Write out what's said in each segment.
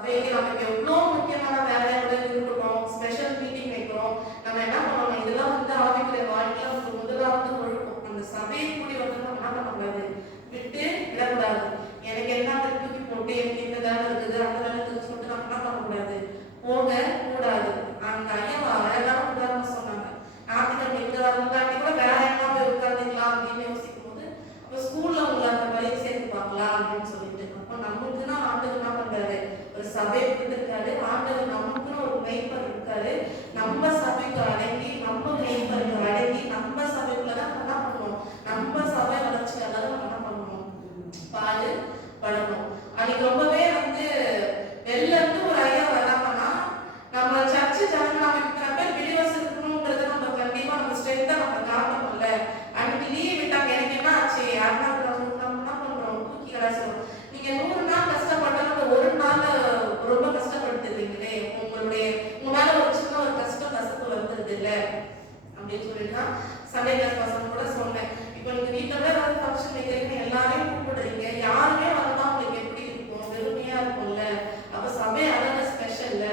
அவைக்கு நமக்கு எவ்வளோ முக்கியமான வேலையோட இருக்கிறோம் ஸ்பெஷல் மீட்டிங் வைக்கிறோம். நம்ம என்ன பண்ணணும்? இதெல்லாம் வந்து ஆவிக்குரிய வாழ்க்கையில் வந்து முதலாவது கொழுப்போம் அந்த சபையை கூடி வந்து நம்ம என்ன பண்ணக்கூடாது விட்டு விடக்கூடாது. எனக்கு என்ன தூக்கி போட்டு எனக்கு இந்த வேலை இருக்குது அந்த வேலை இருக்குது சொல்லிட்டு நம்ம என்ன பண்ணக்கூடாது? போக சபை விட்டுருக்காரு ஆண்டவர் நம்ம அப்படின்னு சொல்லிட்டு நான் சண்டே கிளாஸ் பசங்க கூட சொன்னேன். இப்போ நீங்கள் வீட்டில் கூட ஏதாவது ஃபங்க்ஷன் வைக்கிறீங்க எல்லாரையும் கூப்பிடுறீங்க. யாருமே வரதான் உங்களுக்கு எப்படி இருக்கும்? பெருமையா இருக்கும்ல. அப்போ சபை அதான ஸ்பெஷல்ல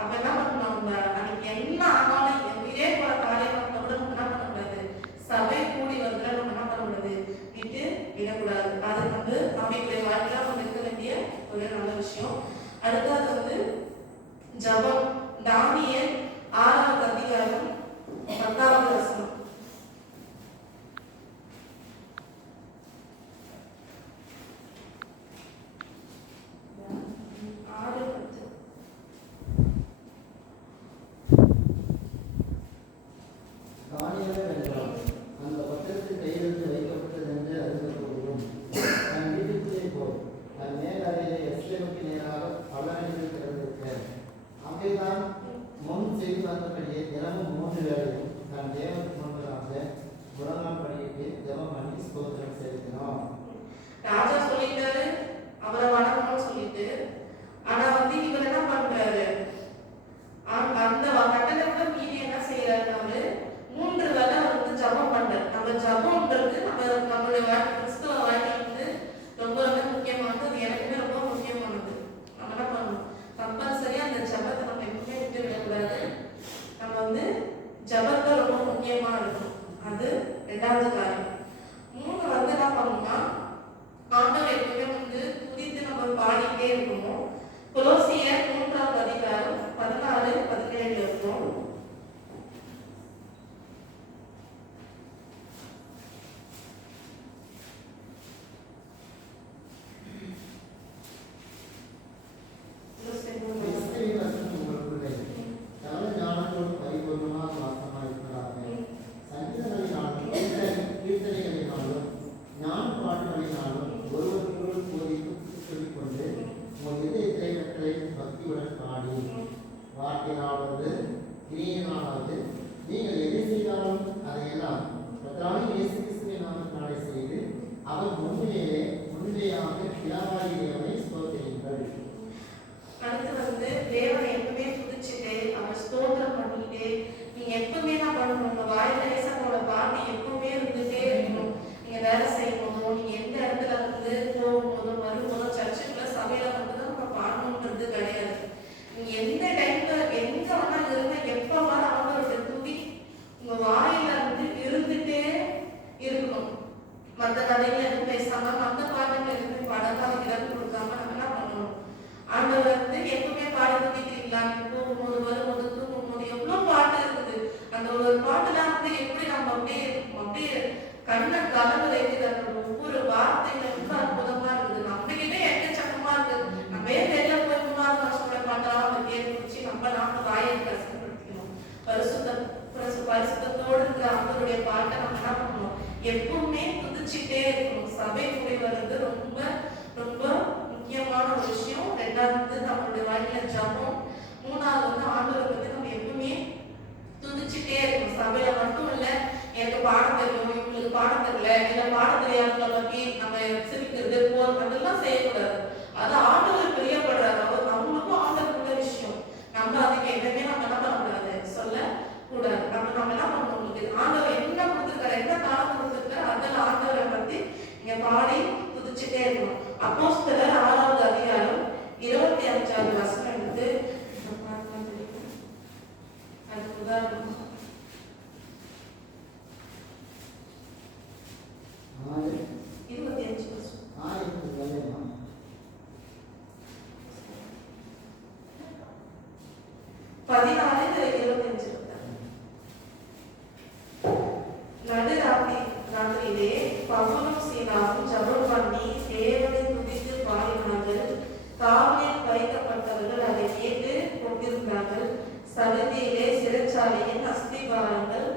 அப்போ என்ன பண்ணணும்? அன்னைக்கு என்ன ஆனாலும் இதே போல காரியமாக கூட நம்ம என்ன பண்ண முடியாது சபை கூடி வரதுல நம்ம என்ன பண்ண முடியாது விட்டு விடக்கூடாது. அது வந்து அவைகளுடைய வாழ்க்கையில் நம்ம இருக்க வேண்டிய ஒரு நல்ல விஷயம். அடுத்தது வந்து ஜபம். இருக்குமோ? குலோசியர் மூன்றாம் பதிகாரம் பதினாறு பதினேழு இருக்கும். நீங்களாவது நீங்கள் எதை செய்தாலும் அதையெல்லாம் கத்தான இயேசு கிறிஸ்துவின் நாமத்தினாலே செய்து அவர் உண்மையிலே உண்மையாக வியாபாரிகளை ஸ்தோத்திரிங்கள் அடுத்து வந்து தேவன் எப்பவுமே துதிச்சுட்டு அவர் ஸ்தோத்திரம் பண்ணிட்டு te dê, está bem? ராத்திரியிலே சீனாவும் சீலாவும் ஜபம் பண்ணி தேவனை துதித்து பாடினார்கள். காவலில் வைக்கப்பட்டவர்கள் அதை கேட்டு கொண்டிருந்தார்கள். சலுகையிலே சிறைச்சாலையின் அஸ்திபாரங்கள்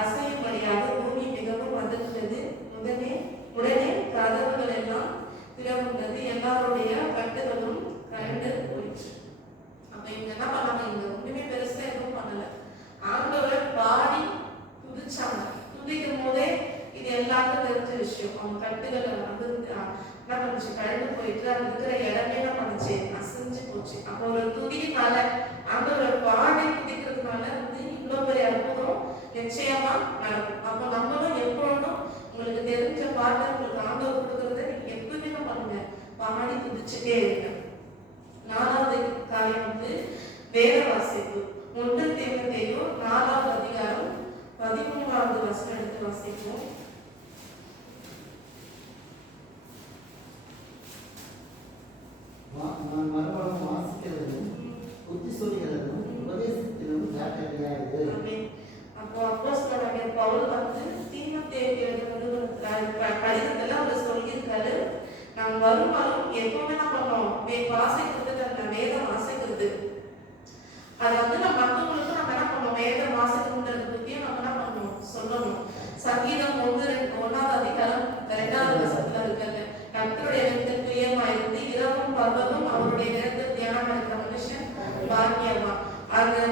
அசையும்படியாக பூமி மிகவும் அதிர்ந்தது. உடனே உடனே கதவுகள் எல்லாம் திறவுண்டது எல்லாருடைய கட்டுகளும் கரண்டு போயிற்று அப்ப இவங்க என்ன பண்ணாங்க இவங்க ஒண்ணுமே பெருசா எதுவும் பண்ணல ஆண்டவர் பாடி துதிச்சாங்க துதிக்கும் போதே இது எல்லாருக்கும் தெரிஞ்ச விஷயம் அவங்க கட்டுகளை வந்து அஹ், என்ன பண்ணுச்சு கழண்டு போயிட்டு அது இருக்கிற இடமே என்ன பண்ணுச்சு அசைஞ்சு போச்சு. அப்போ ஒரு அந்த ஒரு பாடி துதிக்கிறதுனால வந்து இவ்வளவு பெரிய அற்புதம் நிச்சயமா நடக்கும். அப்போ நம்மளும் எப்பொழுதும் உங்களுக்கு தெரிஞ்ச பாட்டை உங்களுக்கு ஆண்டவர் கொடுக்கறத நீங்க எப்பவுமே என்ன பண்ணுங்க. பாடி துதிச்சுட்டே இருங்க. நாலாவது காரியம் வந்து வேத வாசிப்பு ஒன்று தேவையோ நாலாவது அதிகாரம் பதிமூன்றாவது வசனம் எடுத்து வாசிப்போம்.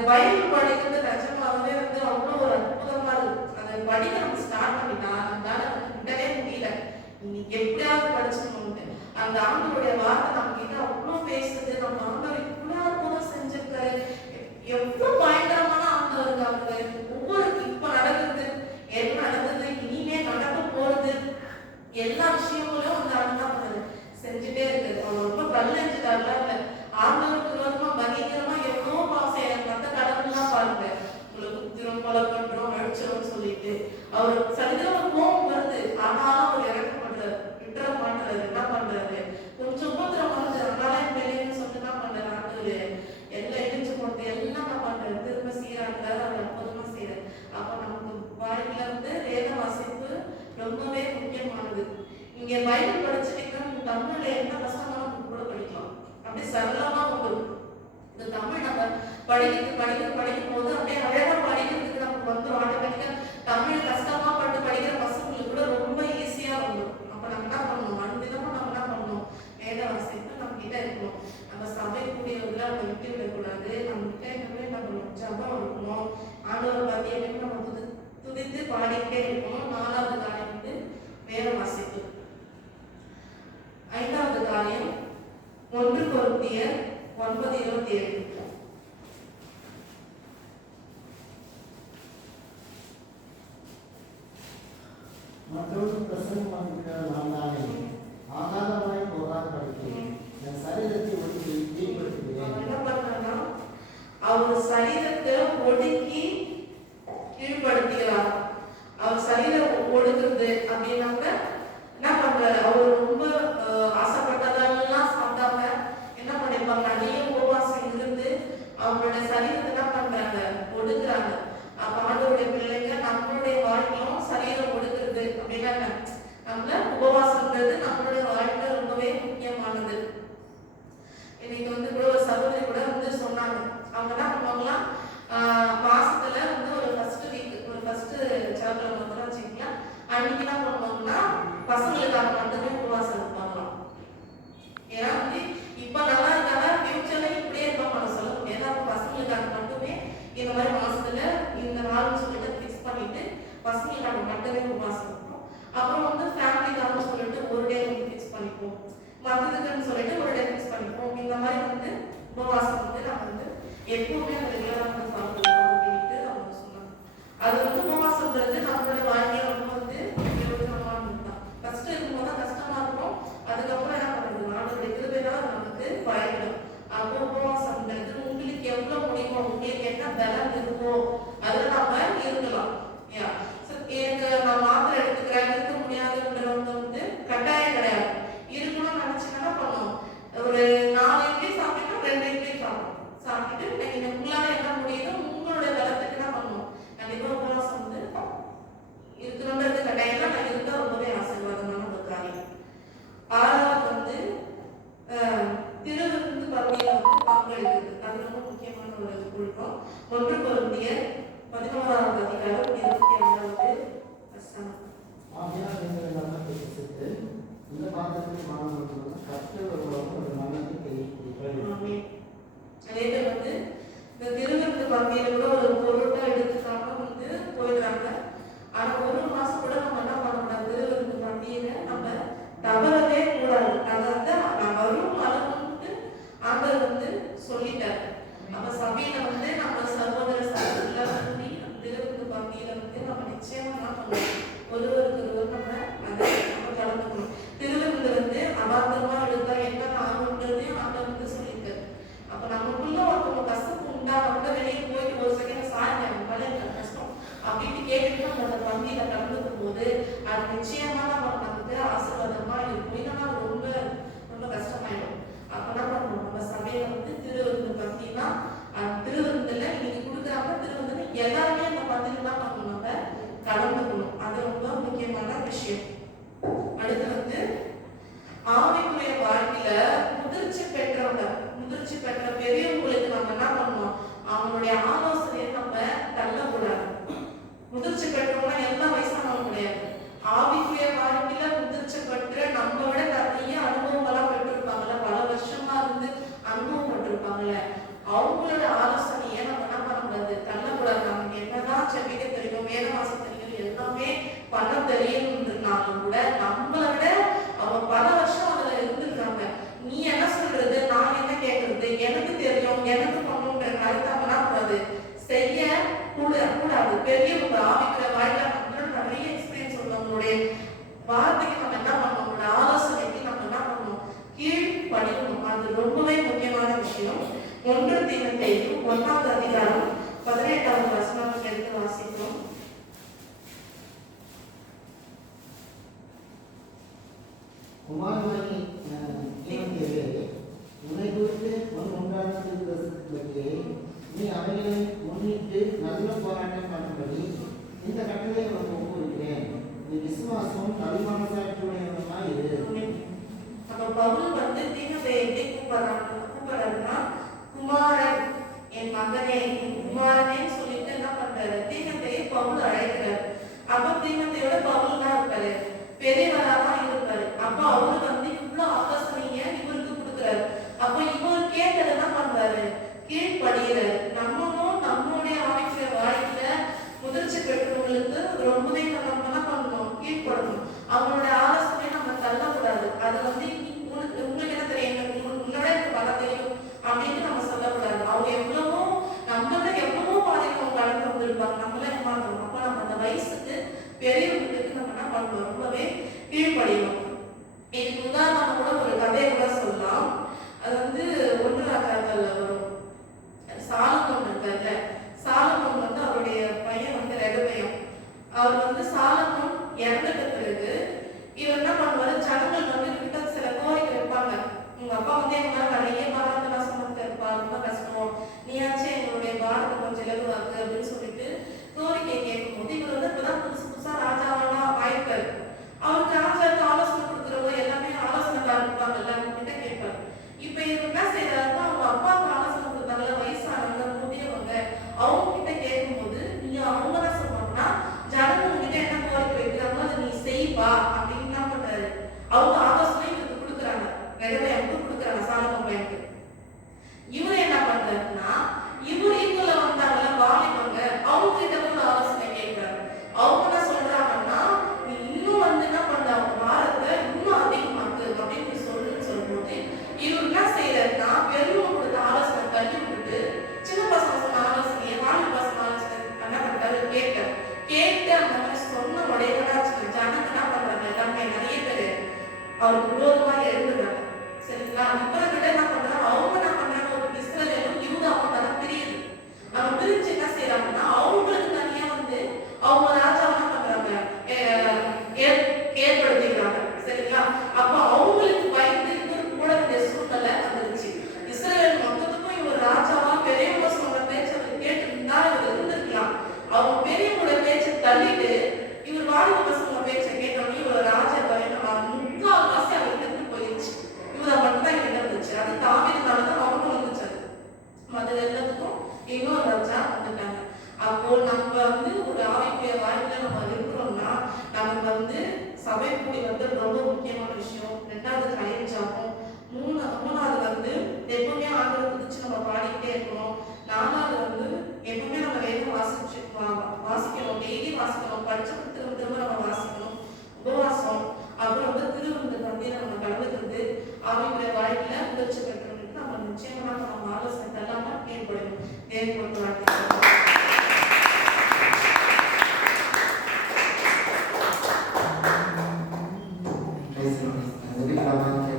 பைபிள் படிக்கிறது நிஜமாவே வந்து அவ்வளோ ஒரு அற்புதமா இருக்கு அந்த படிக்க நம்ம ஸ்டார்ட் பண்ணிட்டா அதனால வந்து விடவே முடியல. இன்னைக்கு எப்படியாவது படிச்சுக்கணும்னு அந்த ஆண்டோடைய வார்த்தை நம்ம கிட்ட அவ்வளோ பேசுது. நம்ம ஆண்டவர் இவ்வளோ அற்புதம் செஞ்சிருக்காரு. எவ்வளவு பயங்கரமான ஆண்டவர் இருக்காங்க ஒவ்வொரு இப்ப நடக்குது. என்ன நடந்தது இனிமே நடக்க போறது. எல்லா விஷயங்களும் அந்த ஆண்டு தான் செஞ்சுட்டே இருக்குது அவர் ரொம்ப கல்லெஞ்சுட்டாருல இல்ல விரோதமா பயங்கரமா எவ்வளோ பாசம் எனக்கு மத்த கடவுள்லாம் பாருங்க உங்களை குத்திரும் கொலை பண்றோம் அழிச்சிரும் சொல்லிட்டு அவர் சரிதான் கோபம் வருது ஆனாலும் அவர் இறக்க பண்றாரு விட்டுற மாட்டாரு என்ன பண்றாரு கொஞ்சம் உபத்திரம் வருது அதனால வெளியேன்னு சொல்லிட்டு என்ன பண்றாரு ஆண்டவர் எல்லாம் இடிச்சு போட்டு எல்லாம் என்ன பண்றாரு திரும்ப சீராண்டாரு அவர் அற்புதமா செய்யறாரு அப்ப நமக்கு வாழ்க்கையில வந்து வேத வாசிப்பு ரொம்பவே முக்கியமானது. நீங்க பைபிள் படிச்சுட்டீங்கன்னா உங்க தமிழ்ல என்ன கஷ்டமாலும் உங்க கூட படிக்கலாம். அப்படியே சரளமா வந்துடும் இந்த தமிழ் நம்ம படிக்கிறது படிக்கிறது படிக்கும் போது அப்படியே அழகா படிக்கிறதுக்கு நம்ம வந்துடும் ஆட்டோமேட்டிக்கா தமிழ் கஷ்டமா பட்டு படிக்கிற பசங்களுக்கு கூட ரொம்ப ஈஸியா வந்துடும் அப்ப நம்ம என்ன பண்ணணும் அனுதினமும் நம்ம என்ன பண்ணணும் வேத வாசிப்பு நம்ம கிட்ட இருக்கணும் நம்ம சபை கூடியவர்களை நம்ம விட்டு விடக்கூடாது நம்ம கிட்ட எப்பவுமே என்ன பண்ணணும் ஜபம் இருக்கணும் ஆண்டவர் பத்தி எப்பவுமே நம்ம துதி துதித்து பாடிக்கிட்டே இருக்கணும் நாலாவது காரியம் வந்து வேத வாசிப்பு ஐந்தாவது காரியம் ஒன்று கொருந்தியர் ஒன்பது இருபத்தி ஏழு மற்றொரு பிரசங்கமாகிற நான் தானே போகாத என் சரீரத்தை ஒடுக்கி கீழ்படுத்துகிறேன் என்ன பண்றாருன்னா அவர் சரீரத்தை ஒடுக்கி கீழ்படுத்துகிறார் அவர் சரீரம் ஒடுக்குறது அப்படின்னாக்க என்ன பண்றாரு அவர் வந்ததுக்குன்னு சொல்லிட்டு ஒரு டெஃபிக்ஸ் பண்ணிப்போம். இந்த மாதிரி வந்து உபவாசம் வந்து நம்ம வந்து எப்பவுமே அந்த ரெகுலராக வந்து ஃபாலோ அப்படின்ட்டு அவங்க சொன்னாங்க. அது வந்து உபவாசம்ன்றது நம்மளோட வாழ்க்கை ரொம்ப வந்து விரோதமான தான் ஃபர்ஸ்ட் இருக்கும்போது தான் கஷ்டமா இருக்கும். அதுக்கப்புறம் என்ன பண்ணுறது? நாலு ரெகுலரா நமக்கு பழகிடும் அப்போ உபவாசம்ன்றது உங்களுக்கு எவ்வளோ முடியுமோ உங்களுக்கு என்ன பலம் இருக்கோ அதில் நம்ம இருக்கலாம். எனக்கு நான் மாத்திரை வகையில கூட ஒரு பொருட்டை எடுத்து பகுதியில கலந்துக்கும் போது அது நிச்சயமா நம்ம நமக்கு ஆசீர்வாதமா இருக்கும். இல்லைன்னா ரொம்ப ரொம்ப கஷ்டமாயிடும். அப்பெல்லாம் நம்ம நம்ம சபையில வந்து திருவிருந்து பார்த்தீங்கன்னா திருவிருந்துல இன்னைக்கு கொடுக்குறாங்க திருவிருந்து எல்லாருமே அந்த பந்திரிமா நம்ம நம்ம கலந்துக்கணும். அது ரொம்ப முக்கியமான விஷயம். அடுத்து வந்து ஆவிக்குரிய வாழ்க்கையில முதிர்ச்சி பெற்றவங்க முதிர்ச்சி பெற்ற பெரியவங்களுக்கு நம்ம என்ன பண்ணுவோம்? அவங்களுடைய ஆலோசனை வார்த்தைக்கு நம்ம என்ன பண்ணணும்? ஆலோசனைக்கு நம்ம என்ன பண்ணணும்? கீழ் படிக்கணும் அது ரொம்பவே முக்கியமான விஷயம். ஒன்று தீனத்தைக்கு ஒன்றாவது அதிகாரம் பதினெட்டாவது வசனம் எடுத்து வாசிக்கிறோம் குமாரமணி உன்னை குறித்து உன் நீ அவர்களை முன்னிட்டு நல்ல போராட்டம் பண்ணும்படி இந்த கட்டளை உனக்கு ஒப்புவிக்கிறேன் நீ விசுவாசம் கல்மனசாட்சியுடையவனா இரு அந்த பவுல் வந்து தீமதேயத்தை கூப்பிடுறான். கூப்பிடுறான் குமாரன் என் மகனே falando, amém? Oh my சபை கூடி வந்து ரொம்ப முக்கியமான விஷயம். ரெண்டாவது கலைஞர் ஜாபம். மூணு மூணாவது வந்து எப்பவுமே ஆந்திர குதிச்சு நம்ம பாடிக்கிட்டே இருக்கணும். நாலாவது வந்து எப்பவுமே நம்ம வேதம் வாசிச்சு வாசிக்கணும். டெய்லி வாசிக்கணும். படிச்ச திரும்ப திரும்ப நம்ம வாசிக்கணும். உபவாசம். அப்புறம் வந்து திருவிருந்து பந்தியில நம்ம கலந்துக்கிறது ஆவிக்குரிய வாழ்க்கையில முயற்சி பெற்றவங்களுக்கு நம்ம நிச்சயமாக நம்ம ஆலோசனை எல்லாமே ஏற்படும். தேவன் கொடுத்த வாழ்க்கை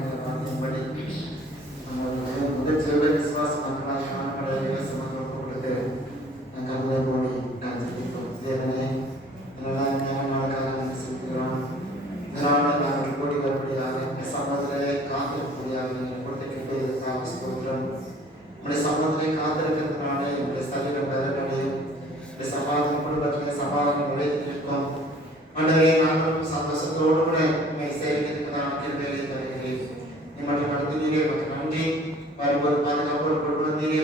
நம்முடைய நடத்தினீரே உமக்கு நன்றி பாதுகாப்போடு கொண்டு வந்தீரே